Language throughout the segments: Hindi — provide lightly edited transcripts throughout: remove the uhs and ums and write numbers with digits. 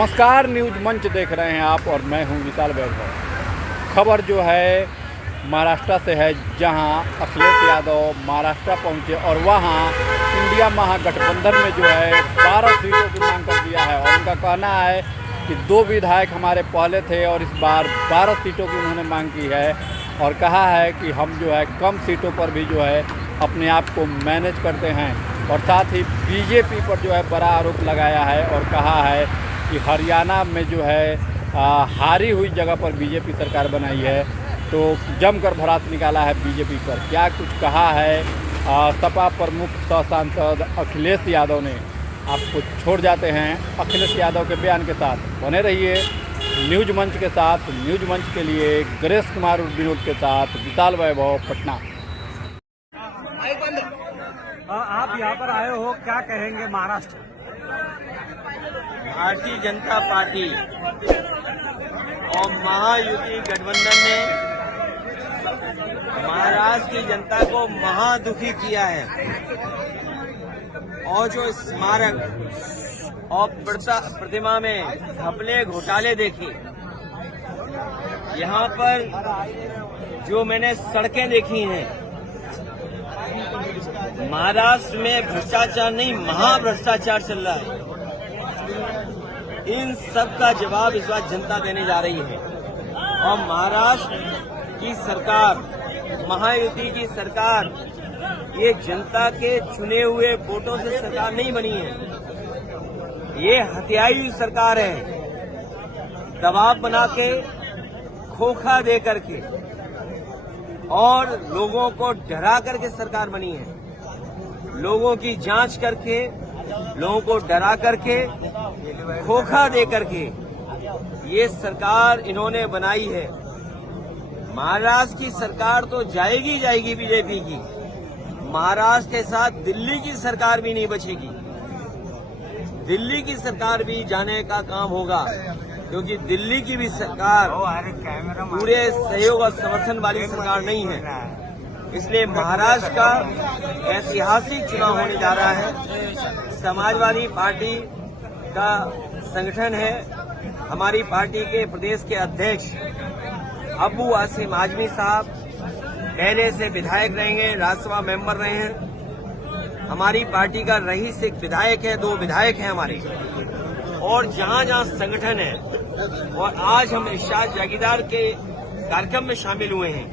नमस्कार, न्यूज मंच देख रहे हैं आप और मैं हूं विशाल वैभव। खबर जो है महाराष्ट्र से है, जहां अखिलेश यादव महाराष्ट्र पहुंचे और वहां इंडिया महागठबंधन में जो है 12 सीटों की मांग कर दिया है। और उनका कहना है कि 2 विधायक हमारे पहले थे और इस बार 12 सीटों की उन्होंने मांग की है और कहा है कि हम जो है कम सीटों पर भी जो है अपने आप को मैनेज करते हैं। और साथ ही बीजेपी पर जो है बड़ा आरोप लगाया है और कहा है कि हरियाणा में जो है हारी हुई जगह पर बीजेपी सरकार बनाई है, तो जमकर भड़ास निकाला है बीजेपी पर। क्या कुछ कहा है सपा प्रमुख सह सांसद अखिलेश यादव ने, आपको छोड़ जाते हैं अखिलेश यादव के बयान के साथ। बने रहिए न्यूज मंच के साथ। न्यूज मंच के लिए गणेश कुमार विनोद के साथ विशाल वैभव, पटना। आप यहाँ पर आए हो, क्या कहेंगे? महाराष्ट्र भारतीय जनता पार्टी और महायुति गठबंधन ने महाराष्ट्र की जनता को महादुखी किया है और जो स्मारक और प्रतिमा में घपले घोटाले देखे, यहाँ पर जो मैंने सड़कें देखी हैं, महाराष्ट्र में भ्रष्टाचार नहीं महाभ्रष्टाचार चल रहा है। इन सब का जवाब इस बार जनता देने जा रही है। और महाराष्ट्र की सरकार, महायुति की सरकार, ये जनता के चुने हुए वोटों से सरकार नहीं बनी है। ये हथियाई हुई सरकार है। दबाव बना के, खोखा दे करके और लोगों को डरा करके सरकार बनी है। लोगों की जांच करके, लोगों को डरा करके, खोखा दे करके ये सरकार इन्होंने बनाई है। महाराष्ट्र की सरकार तो जाएगी जाएगी बीजेपी की। महाराष्ट्र के साथ दिल्ली की सरकार भी नहीं बचेगी। दिल्ली की सरकार भी जाने का काम होगा, क्योंकि दिल्ली की भी सरकार पूरे सहयोग और समर्थन वाली सरकार नहीं है। इसलिए महाराष्ट्र का ऐतिहासिक चुनाव होने जा रहा है। समाजवादी पार्टी का संगठन है। हमारी पार्टी के प्रदेश के अध्यक्ष अबू आसिम आजमी साहब पहले से विधायक रहेंगे, राज्यसभा मेंबर रहे हैं। हमारी पार्टी का रईस एक विधायक है, 2 विधायक हैं हमारे। और जहां जहां संगठन है, और आज हम इरशाद जागीरदार के कार्यक्रम में शामिल हुए हैं,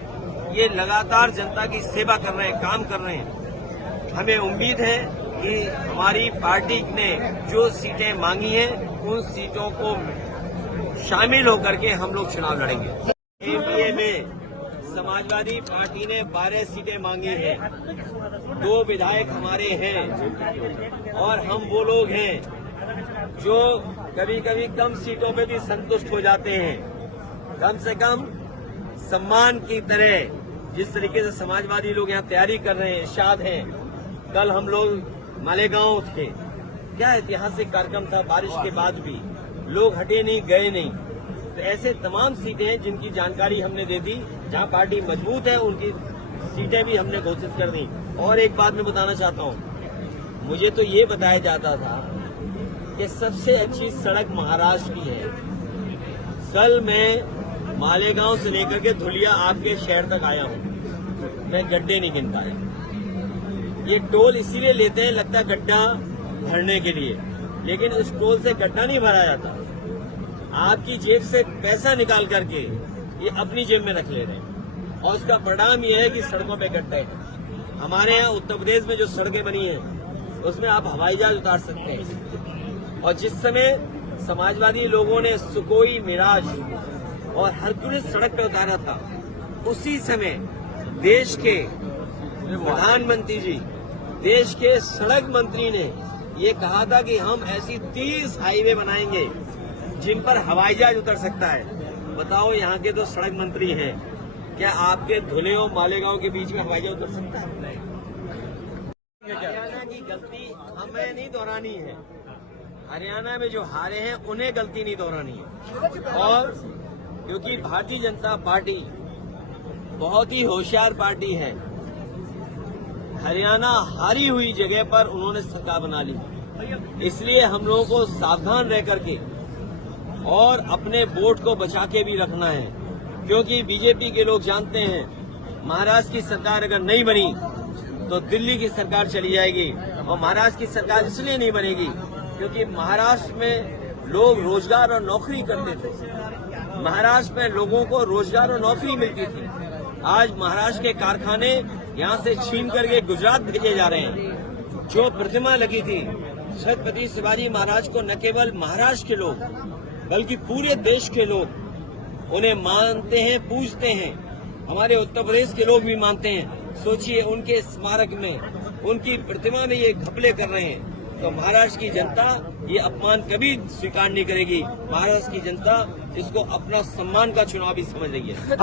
ये लगातार जनता की सेवा कर रहे हैं, काम कर रहे हैं। हमें उम्मीद है कि हमारी पार्टी ने जो सीटें मांगी हैं, उन सीटों को शामिल होकर के हम लोग चुनाव लड़ेंगे। एनडीए में समाजवादी पार्टी ने 12 सीटें मांगी हैं, 2 विधायक हमारे हैं और हम वो लोग हैं जो कभी कभी कम सीटों पे भी संतुष्ट हो जाते हैं। कम से कम सम्मान की तरह जिस तरीके से समाजवादी लोग यहाँ तैयारी कर रहे हैं, इरशाद हैं। कल हम लोग मालेगांव थे, क्या ऐतिहासिक कार्यक्रम था। बारिश के बाद भी लोग हटे नहीं, गए नहीं। तो ऐसे तमाम सीटें हैं जिनकी जानकारी हमने दे दी। जहां पार्टी मजबूत है उनकी सीटें भी हमने घोषित कर दी। और एक बात मैं बताना चाहता हूं, मुझे तो ये बताया जाता था कि सबसे अच्छी सड़क महाराष्ट्र की है। कल मैं मालेगांव से लेकर के धुलिया आपके शहर तक आया हूं, मैं गड्ढे नहीं गिन पाया। ये टोल इसीलिए लेते हैं, लगता है गड्ढा भरने के लिए, लेकिन इस टोल से गड्ढा नहीं भरा जाता। आपकी जेब से पैसा निकाल करके ये अपनी जेब में रख ले रहे हैं और इसका परिणाम ये है कि सड़कों पे गड्ढे हैं। हमारे यहाँ उत्तर प्रदेश में जो सड़कें बनी हैं उसमें आप हवाई जहाज उतार सकते हैं। और जिस समय समाजवादी लोगों ने सुकोई, मिराज और हरक्यूलिस सड़क पे उतारा था, उसी समय देश के प्रधानमंत्री जी, देश के सड़क मंत्री ने ये कहा था कि हम ऐसी 30 हाईवे बनाएंगे जिन पर हवाई जहाज उतर सकता है। बताओ, यहाँ के तो सड़क मंत्री हैं, क्या आपके धुले और मालेगांव के बीच में हवाई जहाज उतर सकता है? हरियाणा की गलती हमें नहीं दोहरानी है। हरियाणा में जो हारे हैं उन्हें गलती नहीं दोहरानी है। और क्योंकि भारतीय जनता पार्टी बहुत ही होशियार पार्टी है, हरियाणा हारी हुई जगह पर उन्होंने सरकार बना ली। इसलिए हम लोगों को सावधान रह करके और अपने वोट को बचा के भी रखना है, क्योंकि बीजेपी के लोग जानते हैं महाराष्ट्र की सरकार अगर नहीं बनी तो दिल्ली की सरकार चली जाएगी। और महाराष्ट्र की सरकार इसलिए नहीं बनेगी क्योंकि महाराष्ट्र में लोग रोजगार और नौकरी करते थे, महाराष्ट्र में लोगों को रोजगार और नौकरी मिलती थी। आज महाराष्ट्र के कारखाने यहाँ से छीन करके गुजरात भेजे जा रहे हैं। जो प्रतिमा लगी थी छत्रपति शिवाजी महाराज को न केवल महाराष्ट्र के लोग बल्कि पूरे देश के लोग उन्हें मानते हैं, पूजते हैं। हमारे उत्तर प्रदेश के लोग भी मानते हैं। सोचिए, उनके स्मारक में, उनकी प्रतिमा में ये घपले कर रहे हैं, तो महाराष्ट्र की जनता ये अपमान कभी स्वीकार नहीं करेगी। महाराष्ट्र की जनता इसको अपना सम्मान का चुनाव भी समझ रही है। आप